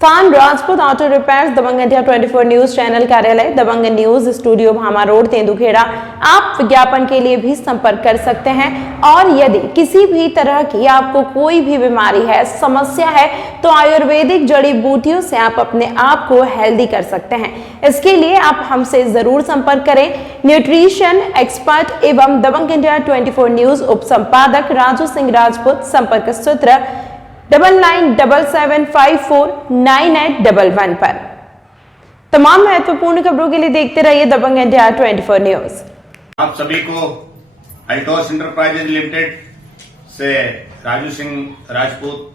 Khan Rajput auto repairs दबंग India 24 news channel कार्यालय दबंग news studio Bhama road Tendukheda. आप विज्ञापन के लिए भी संपर्क कर सकते हैं और यदि किसी भी तरह की आपको कोई भी बीमारी है, समस्या है, तो आयुर्वेदिक जड़ी बूटियों से आप अपने आप को हेल्दी कर सकते हैं। इसके लिए आप हमसे जरूर संपर्क करें। न्यूट्रिशन एक्सपर्ट एवं दबंग इंडिया 24 न्यूज उप संपादक राजू सिंह राजपूत। संपर्क सूत्र 9977549811 पर। तमाम महत्वपूर्ण खबरों के लिए देखते रहिए दबंग इंडिया 24 न्यूज। आप सभी को अल्टोस इंटरप्राइजेज लिमिटेड से राजू सिंह राजपूत,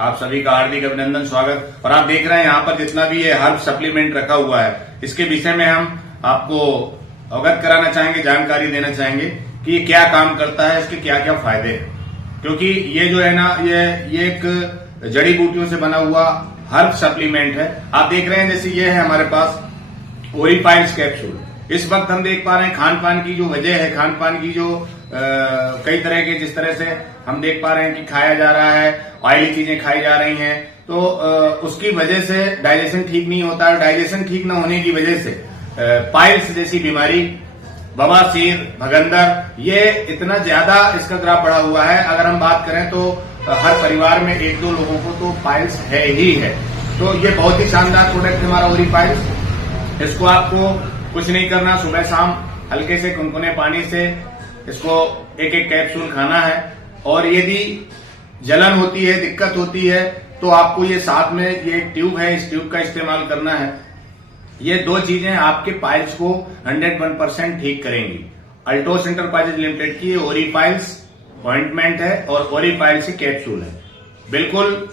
आप सभी का हार्दिक अभिनंदन, स्वागत। और आप देख रहे हैं यहाँ पर जितना भी ये हर्ब सप्लीमेंट रखा हुआ है, इसके विषय में हम आपको अवगत कराना चाहेंगे, जानकारी देना चाहेंगे कि ये क्या काम करता है, इसके क्या क्या फायदे हैं। क्योंकि ये जो है ना, ये एक जड़ी बूटियों से बना हुआ हर्ब सप्लीमेंट है। आप देख रहे हैं जैसे ये है हमारे पास ओरिफाइल्स कैप्सूल। इस वक्त हम देख पा रहे हैं खान पान की जो वजह है, खान पान की जो कई तरह के जिस तरह से हम देख पा रहे हैं कि खाया जा रहा है, ऑयली चीजें खाई जा रही हैं, तो उसकी वजह से डाइजेशन ठीक नहीं होता है। डाइजेशन ठीक न होने की वजह से पाइल्स जैसी बीमारी, बवासीर, भगंदर, ये इतना ज्यादा इसका ग्राफ बढ़ा हुआ है। अगर हम बात करें तो हर परिवार में एक दो लोगों को तो पाइल्स है ही है। तो ये बहुत ही शानदार प्रोडक्ट है हमारा ओरिफाइल्स। इसको आपको कुछ नहीं करना, सुबह शाम हल्के से गुनगुने पानी से इसको एक एक कैप्सूल खाना है। और यदि जलन होती है, दिक्कत होती है, तो आपको ये साथ में ये एक ट्यूब है, इस ट्यूब का इस्तेमाल करना है। ये दो चीजें आपके पाइल्स को 101% ठीक करेंगी। अल्टोस इंटरप्राइजेज लिमिटेड की ओरिफाइल्स ऑइंटमेंट है और ओरिफाइल्स की कैप्सूल है। बिल्कुल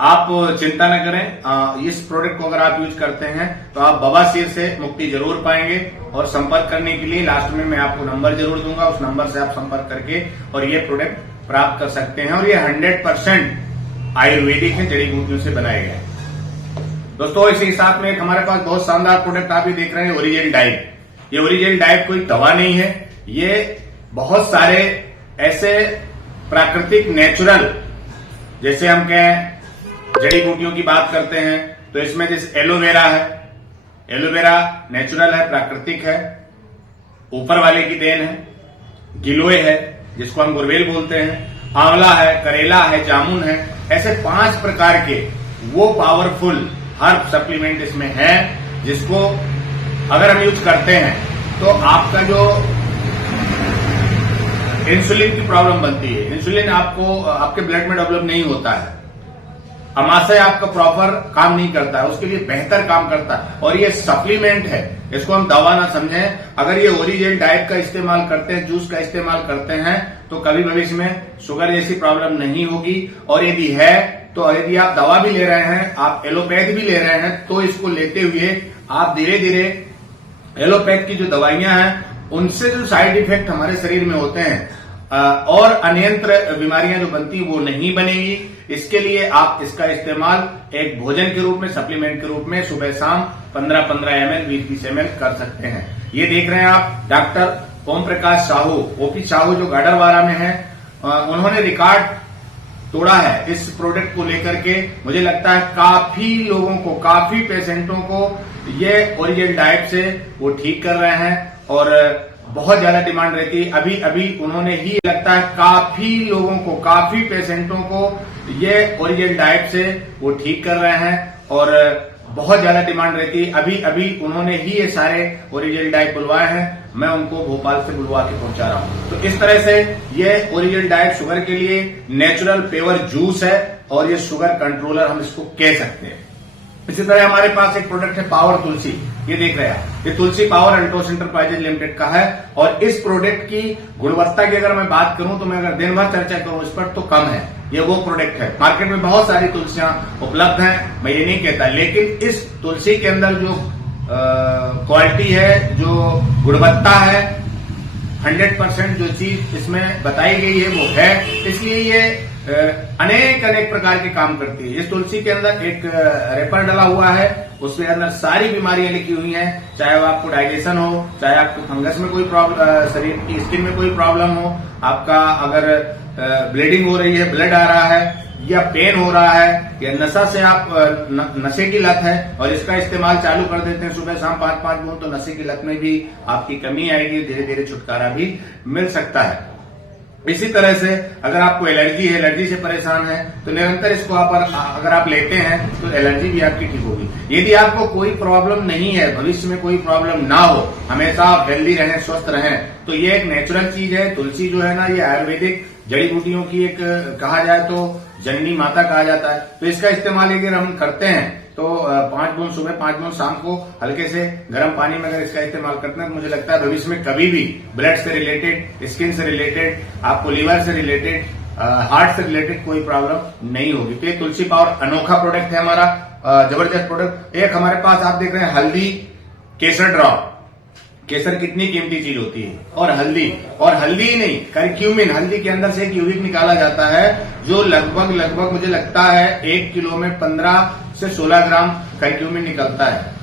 आप चिंता न करें, इस प्रोडक्ट को अगर आप यूज करते हैं तो आप बवासीर से मुक्ति जरूर पाएंगे। और संपर्क करने के लिए लास्ट में मैं आपको नंबर जरूर दूंगा, उस नंबर से आप संपर्क करके और ये प्रोडक्ट प्राप्त कर सकते हैं। और ये 100% आयुर्वेदिक है, जड़ी बूटियों से बनाए गए हैं। दोस्तों इसी साथ में एक हमारे पास बहुत शानदार प्रोडक्ट आप भी देख रहे हैं, ओरिजिनल डाइट। ये ओरिजिनल डाइट कोई दवा नहीं है, ये बहुत सारे ऐसे प्राकृतिक नेचुरल, जैसे हम कहें जड़ी बूटियों की बात करते हैं तो इसमें जैसे एलोवेरा है, एलोवेरा नेचुरल है, प्राकृतिक है, ऊपर वाले की देन है। गिलोय है जिसको हम गुरवेल बोलते हैं, आंवला है, करेला है, जामुन है। ऐसे 5 प्रकार के वो पावरफुल हर्ब सप्लीमेंट इसमें है, जिसको अगर हम यूज करते हैं तो आपका जो इंसुलिन की प्रॉब्लम बनती है, इंसुलिन आपको आपके ब्लड में डेवलप नहीं होता है, अमाशय आपका प्रॉपर काम नहीं करता है, उसके लिए बेहतर काम करता है। और ये सप्लीमेंट है, इसको हम दवा ना समझें। अगर ये ओरिजिनल डाइट का इस्तेमाल करते हैं, जूस का इस्तेमाल करते हैं, तो कभी भविष्य में शुगर जैसी प्रॉब्लम नहीं होगी। और यदि है तो यदि आप दवा भी ले रहे हैं, आप एलोपैथ भी ले रहे हैं, तो इसको लेते हुए आप धीरे धीरे एलोपैथ की जो दवाइयां हैं उनसे जो साइड इफेक्ट हमारे शरीर में होते हैं और अनियंत्र बीमारियां जो बनती वो नहीं बनेगी। इसके लिए आप इसका इस्तेमाल एक भोजन के रूप में, सप्लीमेंट के रूप में सुबह शाम 15-15 ml 20-20 ml कर सकते हैं। ये देख रहे हैं आप डॉक्टर ओम प्रकाश साहू, ओपी साहू, जो गाडरवारा में है, उन्होंने रिकॉर्ड तोड़ा है इस प्रोडक्ट को लेकर के। मुझे लगता है काफी लोगों को, काफी पेशेंटों को ये ओरिजिनल डाइट से वो ठीक कर रहे हैं और बहुत ज्यादा डिमांड रहती है। अभी अभी उन्होंने ही, लगता है काफी लोगों को, काफी पेशेंटों को ये ओरिजिनल डाइट से वो ठीक कर रहे हैं और बहुत ज्यादा डिमांड रहती है। अभी अभी उन्होंने ही ये सारे ओरिजिनल डाइट बुलवाए हैं, मैं उनको भोपाल से बुलवा के पहुंचा रहा हूं। तो इस तरह से ये ओरिजिनल डाइट शुगर के लिए नेचुरल प्योर जूस है और ये शुगर कंट्रोलर हम इसको कह सकते हैं। इसी तरह हमारे पास एक प्रोडक्ट है पावर तुलसी। ये देख रहे हैं, ये तुलसी पावर अल्टोस इंटरप्राइजेज लिमिटेड का है। और इस प्रोडक्ट की गुणवत्ता की अगर मैं बात करूं तो मैं अगर दिन भर चर्चा करूं इस पर तो कम है। ये वो प्रोडक्ट है, मार्केट में बहुत सारी तुलसियां उपलब्ध हैं, मैं ये नहीं कहता, लेकिन इस तुलसी के अंदर जो क्वालिटी है, जो गुणवत्ता है, 100% जो चीज इसमें बताई गई है वो है। इसलिए ये अनेक अनेक प्रकार के काम करती है। इस तुलसी के अंदर एक रेपर डला हुआ है, उसके अंदर सारी बीमारियां लिखी हुई हैं, चाहे वो आपको डाइजेशन हो, चाहे आपको फंगस में कोई प्रॉब्लम, शरीर की स्किन में कोई प्रॉब्लम हो, आपका अगर ब्लीडिंग हो रही है, ब्लड आ रहा है, या पेन हो रहा है या नशा से आप नशे की लत है और इसका इस्तेमाल चालू कर देते हैं सुबह शाम 5-5 बूंद, तो नशे की लत में भी आपकी कमी आएगी, धीरे धीरे छुटकारा भी मिल सकता है। इसी तरह से अगर आपको एलर्जी है, एलर्जी से परेशान है, तो निरंतर इसको अगर आप लेते हैं तो एलर्जी भी आपकी ठीक होगी। यदि आपको कोई प्रॉब्लम नहीं है, भविष्य में कोई प्रॉब्लम ना हो, हमेशा आप हेल्दी रहें, स्वस्थ रहें, तो ये एक नेचुरल चीज है। तुलसी जो है ना, ये आयुर्वेदिक जड़ी बूटियों की एक कहा जाए तो जननी माता कहा जाता है। तो इसका इस्तेमाल अगर हम करते हैं तो 5 बूंद सुबह, 5 बूंद शाम को हल्के से गर्म पानी में अगर इसका इस्तेमाल करते हैं तो मुझे लगता है भविष्य में कभी भी ब्लड से रिलेटेड, स्किन से रिलेटेड, आपको लीवर से रिलेटेड, हार्ट से रिलेटेड कोई प्रॉब्लम नहीं होगी। तो ये तुलसी पावर अनोखा प्रोडक्ट है हमारा, जबरदस्त प्रोडक्ट। एक हमारे पास आप देख रहे हैं हल्दी केसर ड्रॉप। केसर कितनी कीमती चीज होती है, और हल्दी ही नहीं, करक्यूमिन, हल्दी के अंदर से एक यूरिक निकाला जाता है जो लगभग मुझे लगता है 1 किलो में 15 से 16 ग्राम करक्यूमिन निकलता है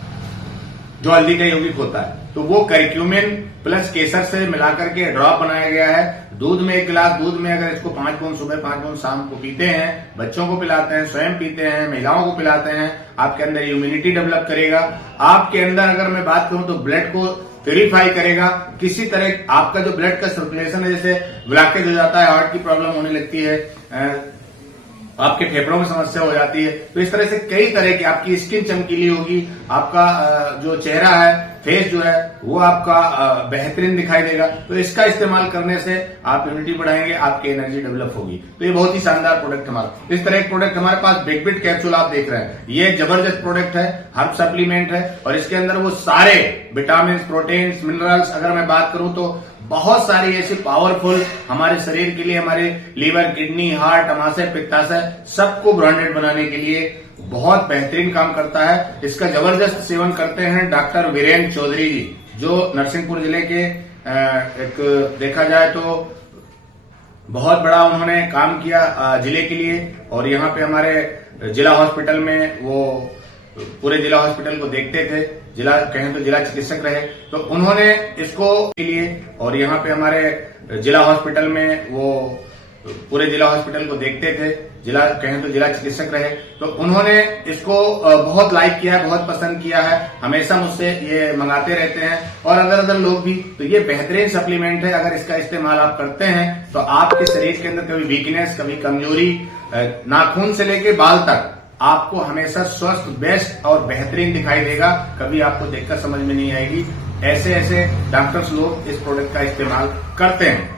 जो हल्दी का यौगिक होता है। तो वो करक्यूमिन प्लस केसर से मिलाकर के ड्रॉप बनाया गया है। दूध में 1 गिलास दूध में अगर इसको 5 बूंद सुबह, 5 बूंद शाम को पीते हैं, बच्चों को पिलाते हैं, स्वयं पीते हैं, महिलाओं को पिलाते हैं, आपके अंदर इम्यूनिटी डेवलप करेगा। आपके अंदर अगर मैं बात करूं तो ब्लड को प्यूरिफाई करेगा। किसी तरह आपका जो ब्लड का सर्कुलेशन है, जैसे ब्लॉकेज हो जाता है, हार्ट की प्रॉब्लम होने लगती है, आपके फेफड़ों में समस्या हो जाती है, तो इस तरह से कई तरह की आपकी स्किन चमकीली होगी, आपका जो चेहरा है, फेस जो है वो आपका बेहतरीन दिखाई देगा। तो इसका इस्तेमाल करने से आप इम्यूनिटी बढ़ाएंगे, आपकी एनर्जी डेवलप होगी। तो ये बहुत ही शानदार प्रोडक्ट हमारा। इस तरह एक प्रोडक्ट हमारे पास बिग बिट कैप्सूल आप देख रहे हैं, ये जबरदस्त प्रोडक्ट है, हर्ब सप्लीमेंट है, और इसके अंदर वो सारे विटामिन, प्रोटीन्स, मिनरल्स, अगर मैं बात करूं तो बहुत सारी ऐसी पावरफुल हमारे शरीर के लिए, हमारे लीवर, किडनी, हार्ट, अमाशय, पित्ताशय, सबको ब्रांडेड बनाने के लिए बहुत बेहतरीन काम करता है। इसका जबरदस्त सेवन करते हैं डॉक्टर वीरेंद्र चौधरी जी, जो नरसिंहपुर जिले के एक देखा जाए तो बहुत बड़ा उन्होंने काम किया जिले के लिए, और यहाँ पे हमारे जिला हॉस्पिटल में वो पूरे जिला हॉस्पिटल को देखते थे, जिला कहें तो जिला चिकित्सक रहे, तो उन्होंने इसको के लिए, और यहाँ पे हमारे जिला हॉस्पिटल में वो पूरे जिला हॉस्पिटल को देखते थे, जिला कहें तो जिला चिकित्सक रहे, तो उन्होंने इसको बहुत लाइक किया है, बहुत पसंद किया है, हमेशा मुझसे ये मंगाते रहते हैं, और अदर लोग भी। तो ये बेहतरीन सप्लीमेंट है, अगर इसका इस्तेमाल आप करते हैं तो आपके शरीर के अंदर कभी वीकनेस, कभी कमजोरी, नाखून से लेके बाल तक आपको हमेशा स्वस्थ, बेस्ट और बेहतरीन दिखाई देगा। कभी आपको देखकर समझ में नहीं आएगी। ऐसे डॉक्टर्स लोग इस प्रोडक्ट का इस्तेमाल करते हैं।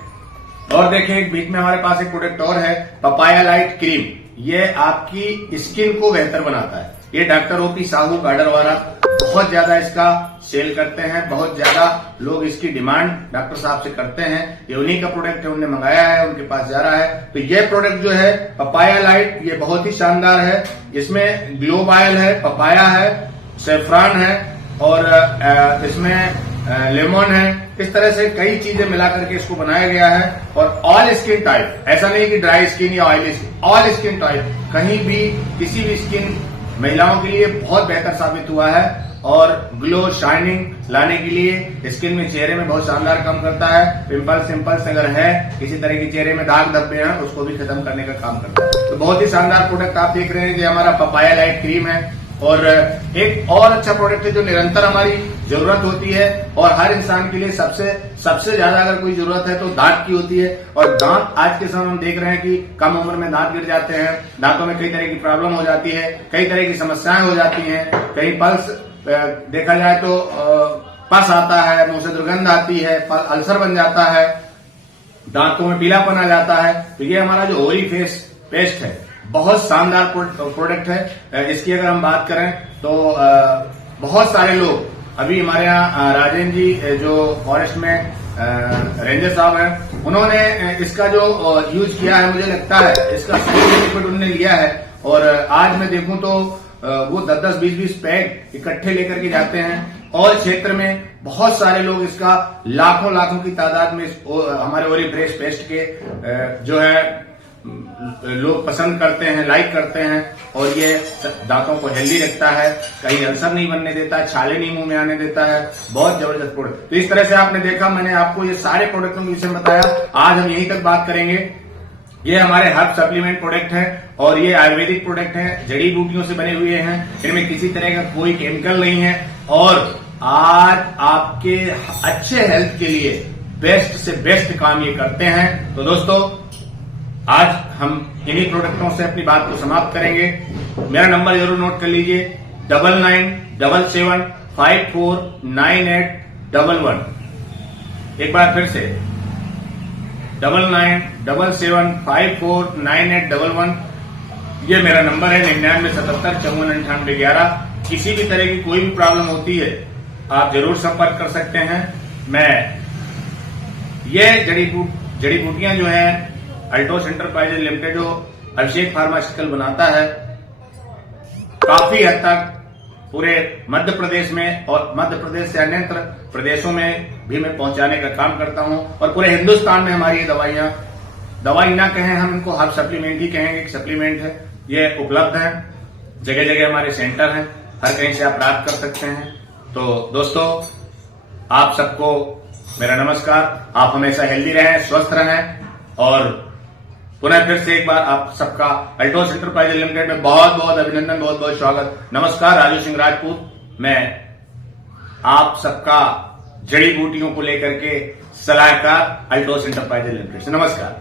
और देखें, एक बीच में हमारे पास एक प्रोडक्ट और है, पपाया लाइट क्रीम। ये आपकी स्किन को बेहतर बनाता है। ये डॉक्टर ओपी साहू गाडरवारा बहुत ज्यादा इसका सेल करते हैं, बहुत ज्यादा लोग इसकी डिमांड डॉक्टर साहब से करते हैं। ये उन्हीं का प्रोडक्ट है, उन्होंने मंगाया है, उनके पास जा रहा है। तो ये प्रोडक्ट जो है पपाया लाइट, ये बहुत ही शानदार है। इसमें ग्लोब ऑयल है, पपाया है, सेफ्रॉन है, और इसमें लेमन है। इस तरह से कई चीजें मिला करके इसको बनाया गया है। और ऑल स्किन टाइप, ऐसा नहीं कि ड्राई स्किन या oily skin, all skin type, कहीं भी किसी भी स्किन, महिलाओं के लिए बहुत बेहतर साबित हुआ है। और ग्लो, शाइनिंग लाने के लिए स्किन में, चेहरे में बहुत शानदार काम करता है। पिंपल्स सिंपल्स अगर है, किसी तरह के चेहरे में दाग धब्बे हैं, उसको भी खत्म करने का काम करता है। तो बहुत ही शानदार प्रोडक्ट आप देख रहे हैं, ये हमारा पपाया लाइट क्रीम है। और एक और अच्छा प्रोडक्ट है जो निरंतर हमारी जरूरत होती है, और हर इंसान के लिए सबसे ज्यादा अगर कोई जरूरत है तो दांत की होती है। और दांत आज के समय हम देख रहे हैं कि कम उम्र में दांत गिर जाते हैं, दांतों में कई तरह की प्रॉब्लम हो जाती है, कई तरह की समस्याएं हो जाती हैं, कहीं पल्स देखा जाए तो पस आता है, मुंह से दुर्गंध आती है, अल्सर बन जाता है, दांतों में पीलापन आ जाता है। तो ये हमारा जो ओरी फेस पेस्ट है, बहुत शानदार प्रोडक्ट है। इसकी अगर हम बात करें तो बहुत सारे लोग, अभी हमारे यहाँ राजेंद्र जी जो फॉरेस्ट में रेंजर साहब हैं, उन्होंने इसका जो यूज किया है, मुझे लगता है इसका 100 बेनिफिट उन्होंने लिया है। और आज मैं देखूं तो वो 10-10, 20-20 पैक इकट्ठे लेकर के जाते हैं, और क्षेत्र में बहुत सारे लोग इसका लाखों की तादाद में हमारे ओरी फ्रेश पेस्ट के जो है लोग पसंद करते हैं, लाइक करते हैं। और ये दांतों को हेल्दी रखता है, कहीं अल्सर नहीं बनने देता है, छाले नहीं मुंह में आने देता है। बहुत जबरदस्त प्रोडक्ट। तो इस तरह से आपने देखा, मैंने आपको ये सारे प्रोडक्टों के विषय में बताया। आज हम यहीं तक बात करेंगे। ये हमारे हर्ब सप्लीमेंट प्रोडक्ट हैं, और ये आयुर्वेदिक प्रोडक्ट हैं, जड़ी बूटियों से बने हुए हैं, इनमें किसी तरह का कोई केमिकल नहीं है और आज आपके अच्छे हेल्थ के लिए बेस्ट से बेस्ट काम ये करते हैं। तो दोस्तों आज हम इन्हीं प्रोडक्टों से अपनी बात को समाप्त करेंगे। मेरा नंबर जरूर नोट कर लीजिए 9977549811। एक बार फिर से 9977549811 ये मेरा नंबर है। 9977549811। किसी भी तरह की कोई भी प्रॉब्लम होती है आप जरूर संपर्क कर सकते हैं। मैं ये जड़ी बूटियां जो हैं अल्टोस एंटरप्राइजेज लिमिटेड जो अभिषेक फार्मास्यूटिकल बनाता है, काफी हद तक पूरे मध्य प्रदेश में और मध्य प्रदेश से अन्यत्र प्रदेशों में भी मैं पहुंचाने का काम करता हूं और पूरे हिंदुस्तान में हमारी ये दवाई ना कहें, हम इनको हर्ब सप्लीमेंट ही कहेंगे कि सप्लीमेंट है। ये उपलब्ध है, जगह जगह हमारे सेंटर हैं, हर कहीं से आप प्राप्त कर सकते हैं। तो दोस्तों आप सबको मेरा नमस्कार। आप हमेशा हेल्दी रहें, स्वस्थ रहें और पुनः फिर से एक बार आप सबका अल्टोस एंटरप्राइजेज लिमिटेड में बहुत बहुत अभिनंदन, बहुत बहुत स्वागत। नमस्कार, राजू सिंह राजपूत। मैं आप सबका जड़ी बूटियों को लेकर के सलाहकार अल्टोस एंटरप्राइजेज लिमिटेड से। नमस्कार।